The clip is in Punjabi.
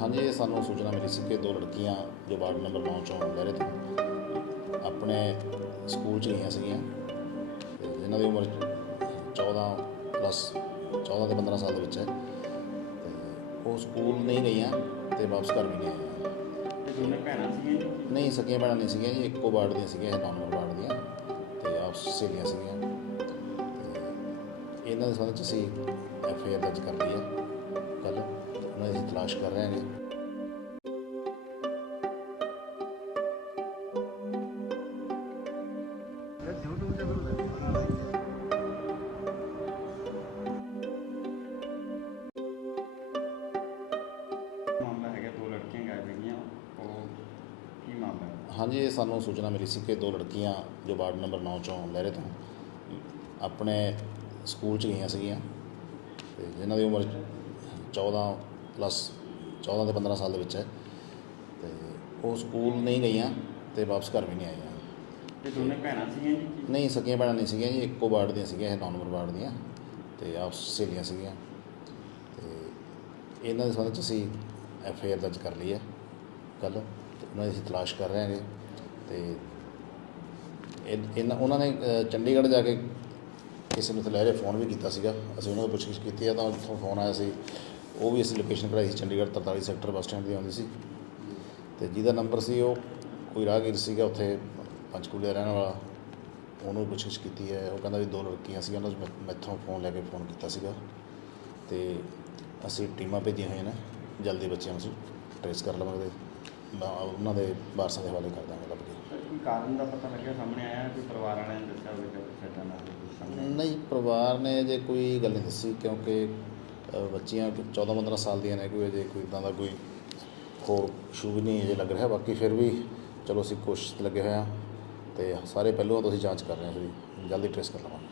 ਹਾਂਜੀ ਇਹ ਸਾਨੂੰ ਸੂਚਨਾ ਮਿਲੀ ਸੀ ਕਿ ਦੋ ਲੜਕੀਆਂ ਜੋ ਵਾਰਡ ਨੰਬਰ 9 ਚੋਂ ਲਹਿਰੇ ਤੋਂ। ਆਪਣੇ ਸਕੂਲ ਚ ਗਈਆਂ ਸੀਗੀਆਂ। ਤੇ ਜਿਨ੍ਹਾਂ ਦੀ ਉਮਰ 14 ਪਲੱਸ 14 ਤੇ 15 ਸਾਲ ਦੇ ਵਿੱਚ ਹੈ। ਤੇ ਉਹ ਸਕੂਲ ਨਹੀਂ ਗਈਆਂ ਤੇ ਵਾਪਸ ਘਰ ਵੀ ਨਹੀਂ ਆਈਆਂ। ਦੋਨੇ ਭੈਣਾਂ ਸੀਗੀਆਂ ਨਹੀਂ ਸਕੀਆਂ ਭੈਣਾਂ ਨਹੀਂ ਸੀਗੀਆਂ ਜੀ। ਇੱਕੋ ਵਾਰਡ ਦੀਆਂ ਸੀਗੀਆਂ ਇਹ ਨੌਂ ਨੰਬਰ ਵਾਰਡ ਦੀਆਂ। ਤੇ ਆਪਸ ਸਹੇਲੀਆਂ ਸੀਗੀਆਂ। ਇਹਨਾਂ ਦੇ ਸੰਬੰਧ ਚ ਅਸੀਂ ਐਫ ਆਈ ਆਰ ਦਰਜ ਕਰ ਲਈ ਹੈ। ਕੱਲ ਉਹਨਾਂ ਦੀ ਤਲਾਸ਼ ਕਰ ਰਹੇ ਹਾਂ ਹਾਂਜੀ, ਇਹ ਸਾਨੂੰ ਸੂਚਨਾ ਮਿਲੀ ਸੀ ਕਿ ਦੋ ਲੜਕੀਆਂ ਜੋ ਵਾਰਡ ਨੰਬਰ 9 ਚੋਂ ਲਹਿਰੇ ਤੋਂ ਆਪਣੇ ਸਕੂਲ ਚ ਗਈਆਂ ਸੀਗੀਆਂ ਤੇ ਜਿਨ੍ਹਾਂ ਦੀ ਉਮਰ 14 ਪਲੱਸ 14 ਤੇ 15 ਸਾਲ ਦੇ ਵਿੱਚ ਹੈ। ਤੇ ਉਹ ਸਕੂਲ ਨਹੀਂ ਗਈਆਂ ਤੇ ਵਾਪਸ ਘਰ ਵੀ ਨਹੀਂ ਆਈਆਂ। ਇਹ ਦੋਨੇ ਭੈਣਾਂ ਸੀਗੀਆਂ ਜੀ? ਨਹੀਂ ਸਕੀਆਂ ਭੈਣਾਂ ਨਹੀਂ ਸੀਗੀਆਂ ਜੀ ਇੱਕੋ ਵਾਰਡ ਦੀਆਂ ਸੀਗੀਆਂ ਇਹ ਨੌਂ ਨੰਬਰ ਵਾਰਡ ਦੀਆਂ ਤੇ ਆਪਸ ਸਹੇਲੀਆਂ ਸੀਗੀਆਂ। ਤੇ ਇਹਨਾਂ ਦੇ ਸੰਬੰਧ ਚ ਅਸੀਂ ਐਫ ਆਈ ਆਰ ਦਰਜ ਕਰ ਲਈ ਹੈ ਕੱਲ ਉਹਨਾਂ ਦੀ ਅਸੀਂ ਤਲਾਸ਼ ਕਰ ਰਹੇ ਹਾਂ ਤੇ ਇਹ- ਇਹਨਾਂ ਉਹਨਾਂ ਨੇ ਚੰਡੀਗੜ੍ਹ ਜਾ ਕੇ ਕਿਸੇ ਨੂੰ ਲਹਿਰੇ ਫੋਨ ਵੀ ਕੀਤਾ ਸੀਗਾ। ਅਸੀਂ ਉਹਨਾਂ ਤੋਂ ਪੁੱਛਗਿੱਛ ਕੀਤੀ ਆ ਤਾਂ ਉੱਥੋਂ ਫੋਨ ਆਇਆ ਸੀ ਉਹ ਵੀ ਅਸੀਂ ਲੋਕੇਸ਼ਨ ਕਢਾਈ ਸੀ ਚੰਡੀਗੜ੍ਹ 43 ਸੈਕਟਰ ਬੱਸ ਸਟੈਂਡ ਦੀ ਆਉਂਦੀ ਸੀ। ਤੇ ਜਿਹਦਾ ਨੰਬਰ ਸੀ ਉਹ ਕੋਈ ਰਾਹਗੀਰ ਸੀਗਾ ਉੱਥੇ ਪੰਚਕੂਲੇ ਦਾ ਰਹਿਣ ਵਾਲਾ। ਉਹਨੂੰ ਪੁੱਛਗਿੱਛ ਕੀਤੀ ਹੈ। ਉਹ ਕਹਿੰਦਾ ਵੀ ਦੋ ਲੜਕੀਆਂ ਸੀਗੀਆਂ ਉਹਨਾਂ ਨੂੰ ਮੈਥੋਂ ਫੋਨ ਲੈ ਕੇ ਫੋਨ ਕੀਤਾ ਸੀਗਾ। ਤੇ ਅਸੀਂ ਟੀਮਾਂ ਭੇਜੀਆਂ ਹੋਈਆਂ ਨੇ ਜਲਦੀ ਬੱਚਿਆਂ ਨੂੰ ਟ੍ਰੇਸ ਕਰ ਲਵਾਂਗੇ ਉਹਨਾਂ ਦੇ ਵਾਰਸਾਂ ਦੇ ਹਵਾਲੇ ਕਰ ਦਾਂਗੇ ਲੱਭ ਕੇ। ਕੋਈ ਕਾਰਨ ਦਾ ਪਤਾ ਲੱਗਿਆ ਸਾਹਮਣੇ ਆਇਆ ਕੋਈ ਪਰਿਵਾਰ ਵਾਲਿਆਂ ਨੇ ਦੱਸਿਆ ਹੋਵੇ ਕੁਛ ਸਾਹਮਣੇ ਆਇਆ? ਨਹੀਂ ਪਰਿਵਾਰ ਨੇ ਜੇ ਕੋਈ ਗੱਲ ਨਹੀਂ ਦੱਸੀ ਕਿਉਂਕਿ ਬੱਚੀਆਂ 14 15 ਸਾਲ ਦੀਆਂ ਨੇ, ਕੋਈ ਅਜੇ ਕੋਈ ਇਦਾਂ ਦਾ ਕੋਈ ਹੋਰ ਇਸ਼ੂ ਵੀ ਨਹੀਂ ਅਜੇ ਲੱਗ ਰਿਹਾ। ਬਾਕੀ ਫਿਰ ਵੀ ਚਲੋ ਅਸੀਂ ਕੋਸ਼ਿਸ਼ ਲੱਗੇ ਹੋਏ ਹਾਂ ਤੇ ਸਾਰੇ ਪਹਿਲੂਆਂ ਤੋਂ ਅਸੀਂ ਜਾਂਚ ਕਰ ਰਹੇ ਹਾਂ ਜੀ ਜਲਦੀ ਟ੍ਰੇਸ ਕਰ ਲਵਾਂਗੇ।